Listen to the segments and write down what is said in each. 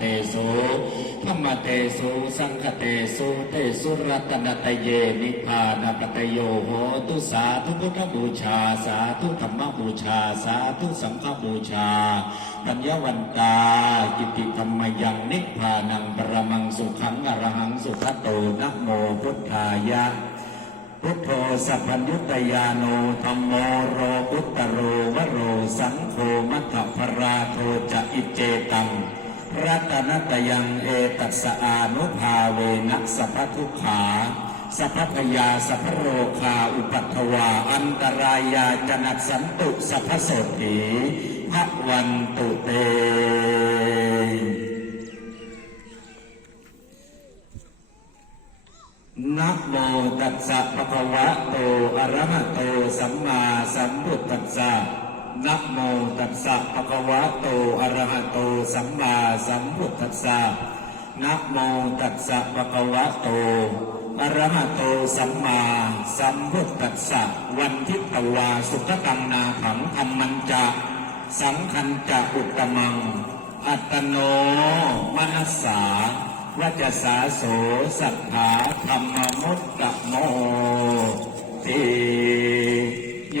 เตสุธรรมเตสุสังฆเตสุเตสุรัตนตเยนิพพานปตโยโหตุสาธุพุทธบูชา สาธุธรรมบูชา สาธุสังฆบูชาปัญญวันตากิติธรรมยังนิพพานังปรมังสุขังอรหังสุขโตนะโมพุทธายะพุทโธสัพพัญญุตยาโนธรรมโมโรกุตตโรวโรสังโฆมัทธพราโทจะอิเจตัง รัตนตยังเอตัสสะอานุภาเวนัสสัพพทุขาสัพพพยาสัพพโรคาอุปัตวา อันตรายาจนักสันตุสัพพโสติภวันตุเต นะโมตัสสะภะคะวะโต อะระหะโต สัมมาสัมพุทธัสสะ นะโมตัสสะภะคะวะโตอะระหะโตสัมมาสัมพุทธัสสะนะโมตัสสะภะคะวะโตอะระหะโตสัมมาสัมพุทธัสสะวันทิตวาสุขตังนาผังธรรมันจะสังคันจะอุตตมัง อัตโนมนัสสาวัจสาโสสัทธาธรรมมุตตะโมติโย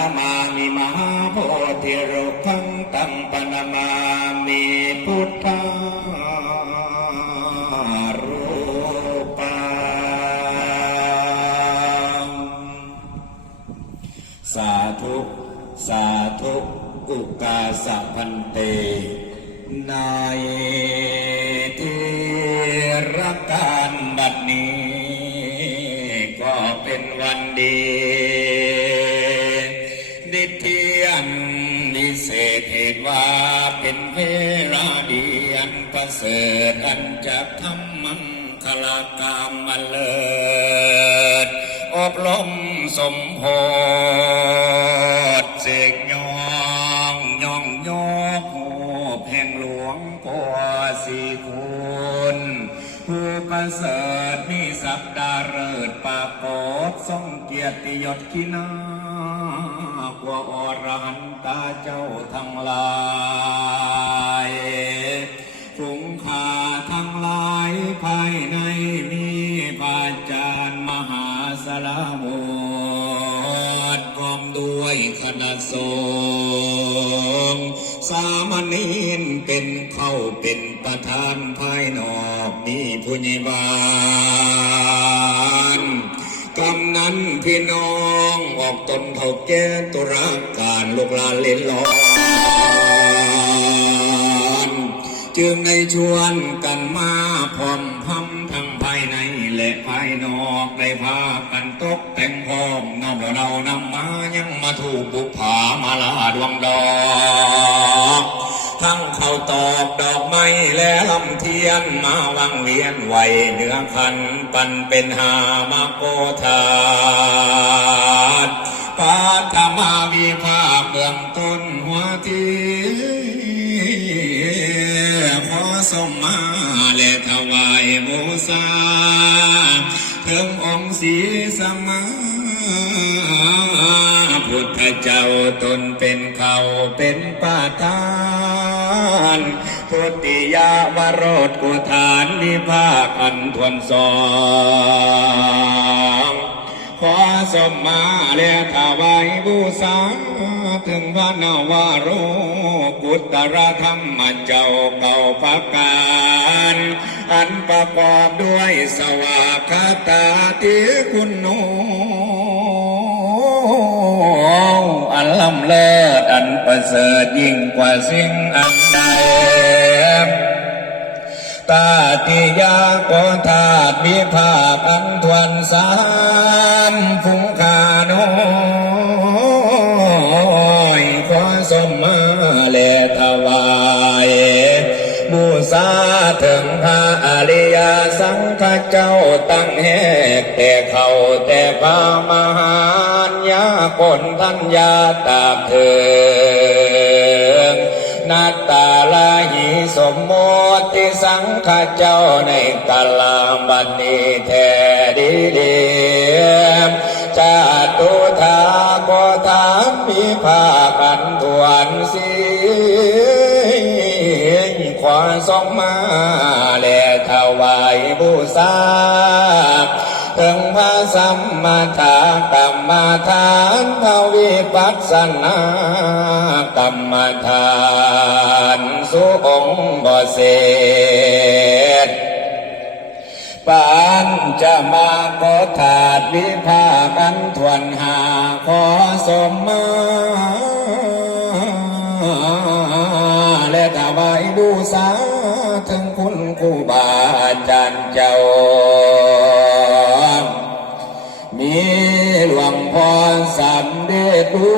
นามามิมหาโพธิรุขังตังปนามามิพุทธา เสริฐอันจะทำมังคลากรรมมาเลิศอบรมสมโพธิเสกยองยองยกโหแห่งหลวงกว่าสี่คุณผู้ประเสริฐมีสัปดาเริดปากฏทรงเกียรติยศขีนากว่าอรหันตาเจ้าทั้งหลาย สารมุตพร้อมด้วยคณะสงฆ์สามเณรเป็นเข้าเป็นประธานภายนอกมีผู้ใหญ่บ้านกำนั้นพี่น้องออกตนเท่าแก่ตุรักการลูกหลานเล่นลอนจึงในชวนกันมาพร้อม ภายนอกได้พากันตกแต่งพร้อมนำเรานำมายังมาถูกบุกผามาลาดวงดอกทั้งเขาวตอกดอกไม้และลำเทียนมาวังเวียนไหวเหนือคันปันเป็นหามาโกธาตปาธมาวิภาคเบื้องต้นหัวที ถวายบูชาเทิงองศีสมมาพุทธเจ้าตนเป็นเขาเป็นป้าทานพุทธิยาวโรดกุฐานนิภาคอันทวนสองขอสมมาและถวายบูชาถึงพระนวโรกุตรธรรมเจ้าเก่าพักกา อันประกอบด้วยสวากาตาติคุณโนอันล้ำเลิศอันประเสริฐยิ่งกว่าสิ่งอันใดตาติยาโกธาตุวิภาคอันทวนสามฟุงคาโน บูชาถึงพระอริยสังฆเจ้าตั้งแหกแต่เขาแต่พระมหานยาคนทัญญาตาเถิงนาตาลาหิสมโมติสังฆเจ้าในกาลาบันนี้แท้ดีเดียมจาตุธาโกธามีภากัน สองมาและถวายบูชาถึงพระสัมมาทากรรมฐานภาวิปัสสนากรรมฐานสุองค์บเสษปานจะมาขอถาดวิภากันทวนหาขอสมมาและถวายบูชา ครูบาอาจารย์เจ้า มีหลวงพ่อสามเด็จดู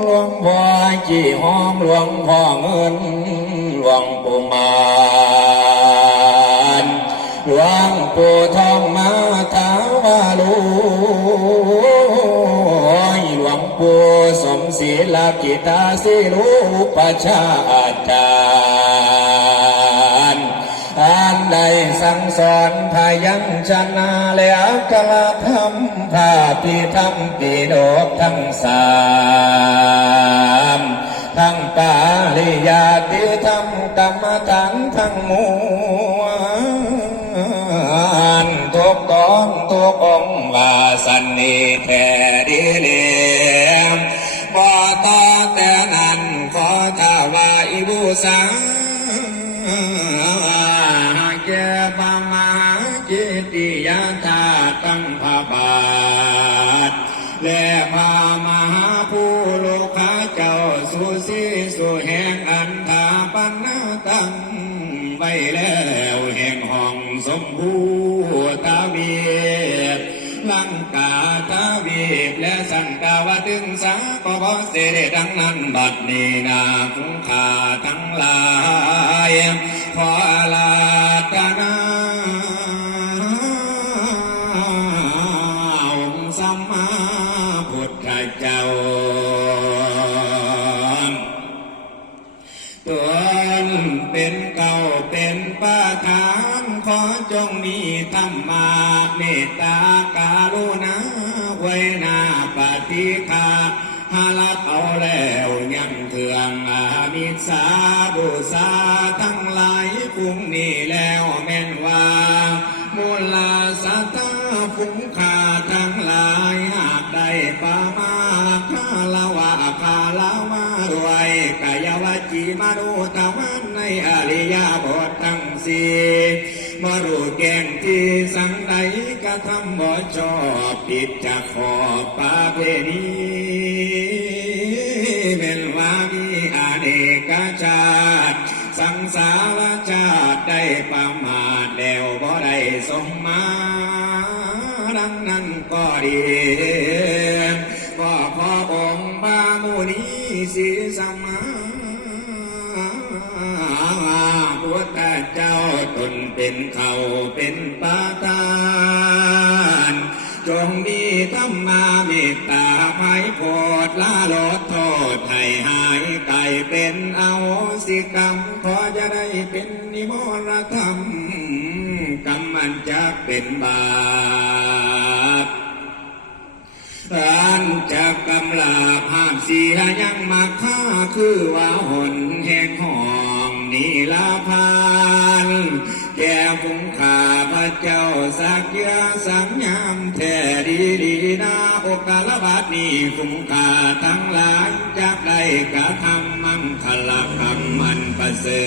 หลวงพ่อจีหอมหลวงพ่อเงิน หลวงปู่มานหลวงปู่ท สมศีลากิตาสิลูปชาจารย์อันใดสั่งสอนพายังชนะแล้วกละทำพาปีทำปีโดกทั้งสามทั้งปาลิยาติธรรมกรรมฐานทั้งมวลทุกตอนทุกองวาสันนิแท้ดีเล ปอต่อแต่นันขอถวายบูชาแก่ปามาจิติยาธาตั้งพาบาทและพาม วะเสดดังนั้นบัดนี้นาคุ้งคาทั้งหลายขอาฟุ้าทั้งหลายหากได้ปามาคาลาวาคาลาวารวยกายวจีมาดูตวันในอริยบททั้งสี่มารูแกงที่สังใดกระทำบ่ชอบผิดจากขอบปาเพนี ดีก็ขอองค์บามุนีสีสมมาพุทธเจ้าตนเป็นเขาเป็นปาตานจงมีธรรมาเมตตาภัยโพดละลดโทษให้หายไกลเป็นเอาสิกรรมขอจะได้เป็นนิมรธรรมกรรมมันจะเป็นบา การจะกกำลาภาพเสียยังมาค่าคือว่าหนแห่งห้องนีลาพานแก่คุ้มขาพระเจ้าสักยาสังยามแท้ดีดีนาโอกาลบาทนี้คุ้มค่าทั้งหลายจากได้กระทำมั่งคละคำมันประเสริ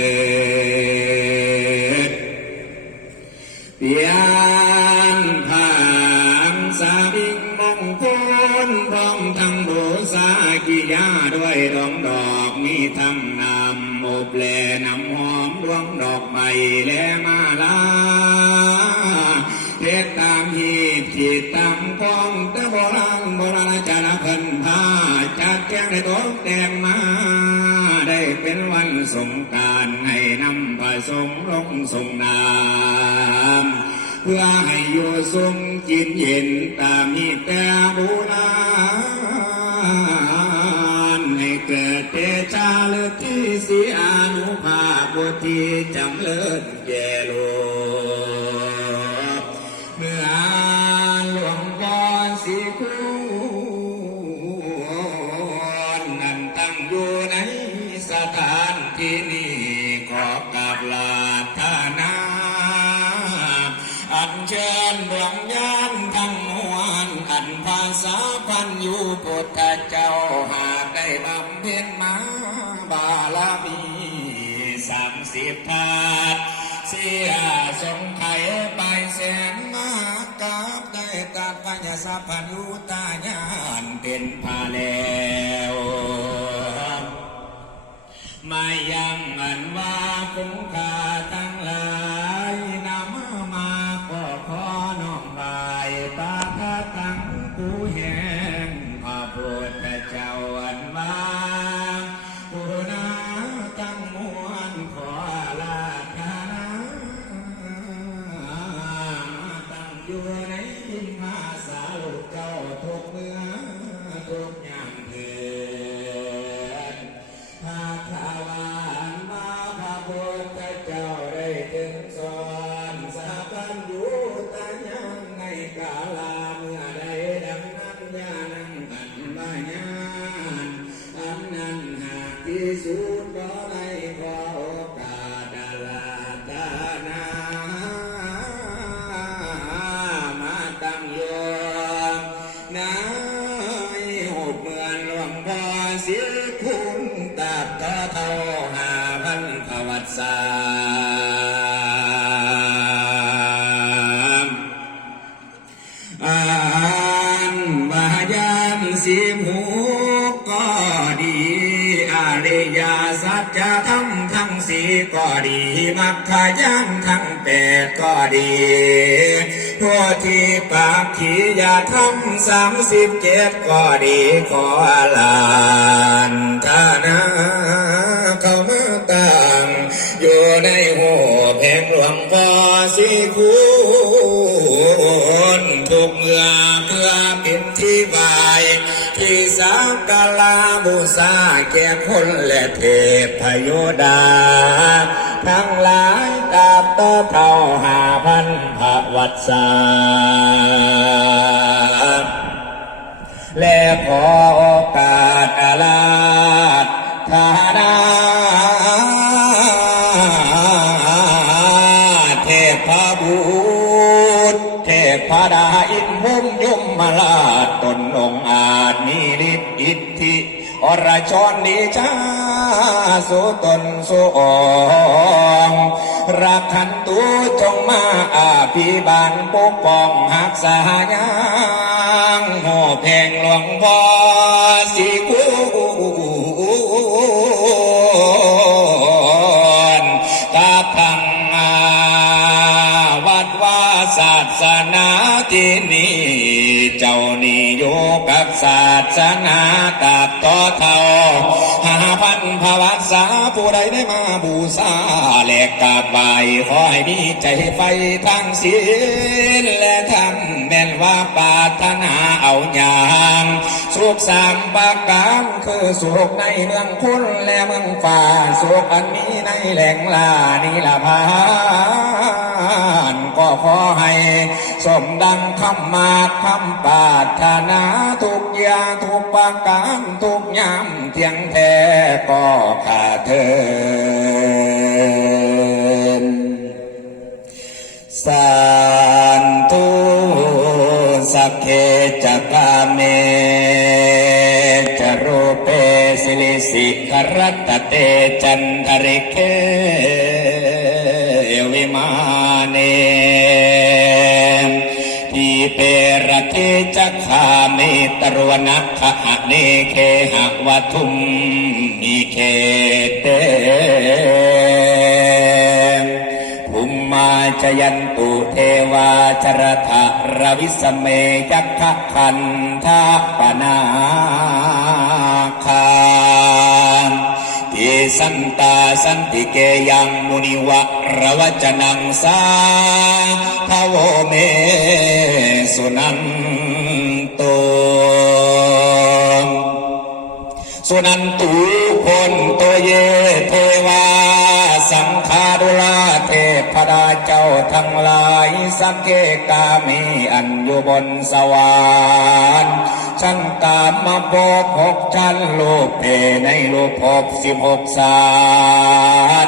ฐ ดวงดอกไม้และมาลาเทศตามหีบขีดตามกองแต่โบราณโบราณจารเพิ่นพาจัดแจงได้ตกแต่งมา ได้เป็นวันสงการให้นำพระสงฆ์ลงส่งน้ำเพื่อให้อยู่ทรงจิตเย็นตามหีบแต่โบรา จำเลิศแย่โลก สัพพนุตาญาณเป็นพาแล้วมายังอันว่าคุ้มค่าทั้งหลาย ดีมัคคายานทั้งแปดก็ดีโพธิปักขียาธรรมสามสิบเจ็ดก็ดีขอลานทานาเข้ามาตั้งอยู่ในหัวแผงหลวงพ่อสีคุณทุกเมื่อเพื่อเป็นที่บาย สักลาบูชาแก่คนและเทพโยดา ทั้งหลายตาบต่อเท่าหาพันพระวัดสาและขอโอกาสอาลาดธานา อินมุมยุมมาลาตนองอาจมีฤทธิ์อิทธิอรชรดีชาสุตนสุองรักขันตูจงมาอาภิบาลปกป้องหักษายังโหแพงหลวงพ่อสีกู เจ้านี่อยู่กับศาสนากับต่อเท่าหาพันภวัสาผู้ใดได้มาบูชาแลกกราบไหวขอให้มีใจไฟทั้งศีลและธรรมแม่นว่าปาถนาเอาอย่างสุขสามประการคือสุขในเมืองคุณและเมืองฟ้าสุขอันมีในแหล่งลานิลพา นก็ขอให้ สมดังคำมาคำปาถนาทุกยาทุกประการทุกยามเที่ยงแท้ก็ขาดเทินสันตุสักเคจกาเมจโรเปสิลิสิกรัตเตจันทริเค รวนักขะเนเคหะวัทุมนิเคเตยันตุเทวาชรทะรวิสเมยักขะคันทาปนาคาทิสันตาสันติเกยังมุนิวะระวจนังสาทโวเมสุนัน สุนันตุพนโตเยเทวา สังคารุลาเทพดาเจ้าทั้งหลายสักเกกามีอันอยู่บนสวรรค์ชั้นกามมาพบหกชั้นโลกเพในโลกภพสิบหกสาร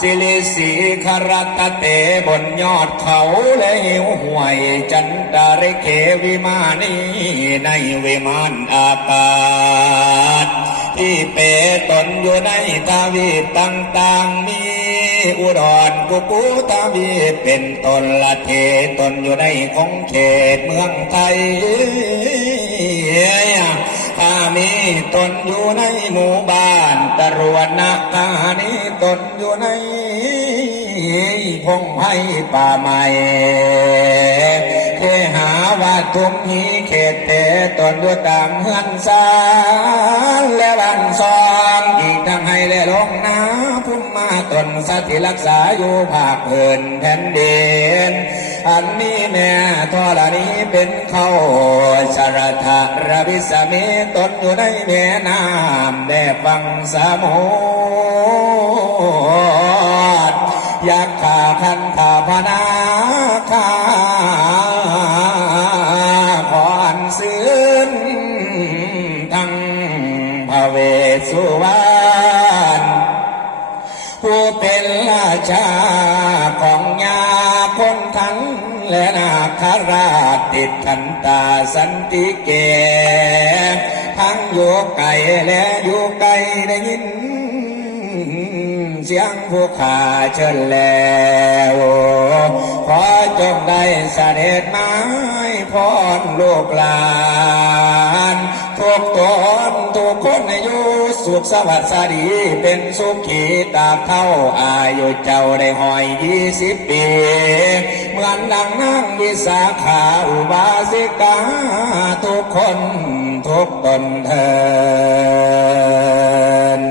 สิลิสีคารตเตบนยอดเขาและหิวห่วยจันดาริเขวิมานีในวิมานอากาศ ที่เปตนอยู่ในทวีปต่างๆ มีอุดรกุกุทวีเป็นตนละเทตนอยู่ในของเขตเมืองไทยถ้ามีตนอยู่ในหมู่บ้านตรวนนักานีตนอยู่ในพงไผ่ป่าไม้ เทหาว่าทุมหีเขตเตตนอยู่ตามเฮือนซานและบันซองอีกทั้งให้และลงน้ำพุ่มมาตนสถิรักษาอยู่ภาคเพินแผ่นดินอันนี้แม่ทอลนี้เป็นเขาชรทะระวิสเมตนอยู่ในแม่น้ำแด่ฟังสามุทรอยากขาคันขาพนาคา คาราชติดขันตาสันติเก ทั้งอยู่ไกลและอยู่ไกลได้ยิน เสียงผู้ขาเชิญแล้วขอจงได้เสด็จมาให้พรลูกหลานทุกตนทุกคนในยู่สุขสวัสดีเป็นสุขีตาเท่าอายุเจ้าได้หอยยี่สิบปี เมือน ดังนั่งวิสาขาอุบาสิกาทุกคนทุกตนเทิน